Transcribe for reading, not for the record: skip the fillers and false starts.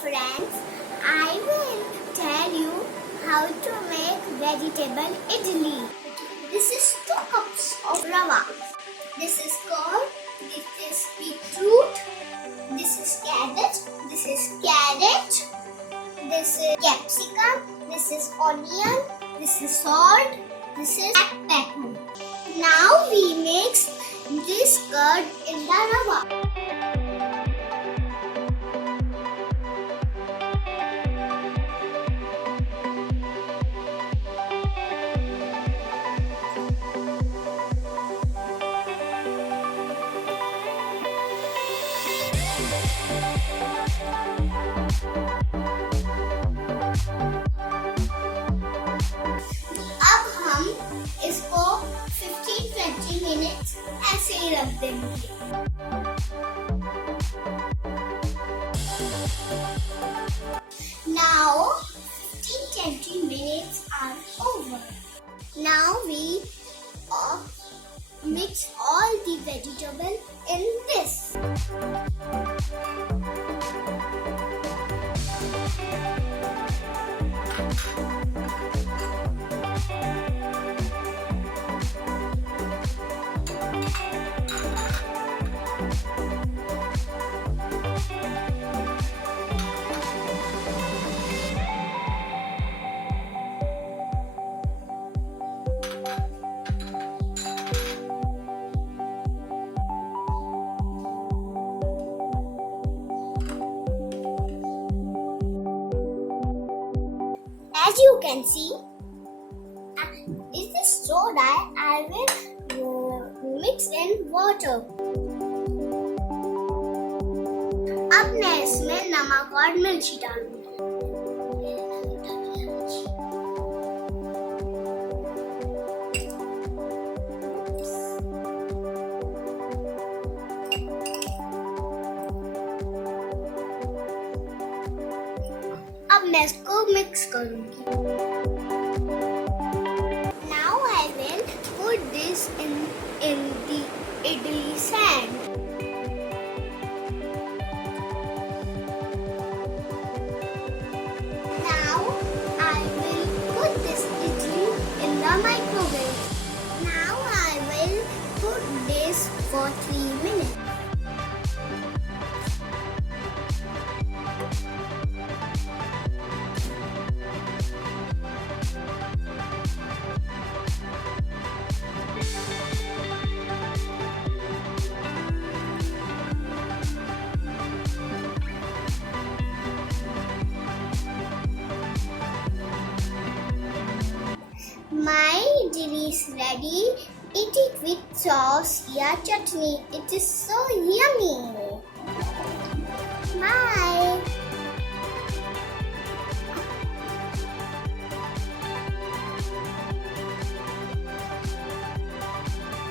friends, I will tell you how to make vegetable idli. This is 2 cups of rava. This is curd, this is beetroot, this is cabbage, this is carrot, this is capsicum, this is onion, this is salt, this is black pepper. Now we mix this curd in the rava. अब हम इसको 15-20 minute ऐसे ही रख देंगे। Now 15-20 minutes are over. Now we mix all the vegetable in this. As you can see, is this so dry? I will mix in water. अब मैं इसमें नमक और मिर्ची डालूंगी। अब मैं इसको मिक्स करूंगी। Now I will put this in the idli stand. Now I will put this idli in the microwave. Now I will put this for 3 minutes. My idli is ready. Eat it with sauce or chutney. It is so yummy. Bye.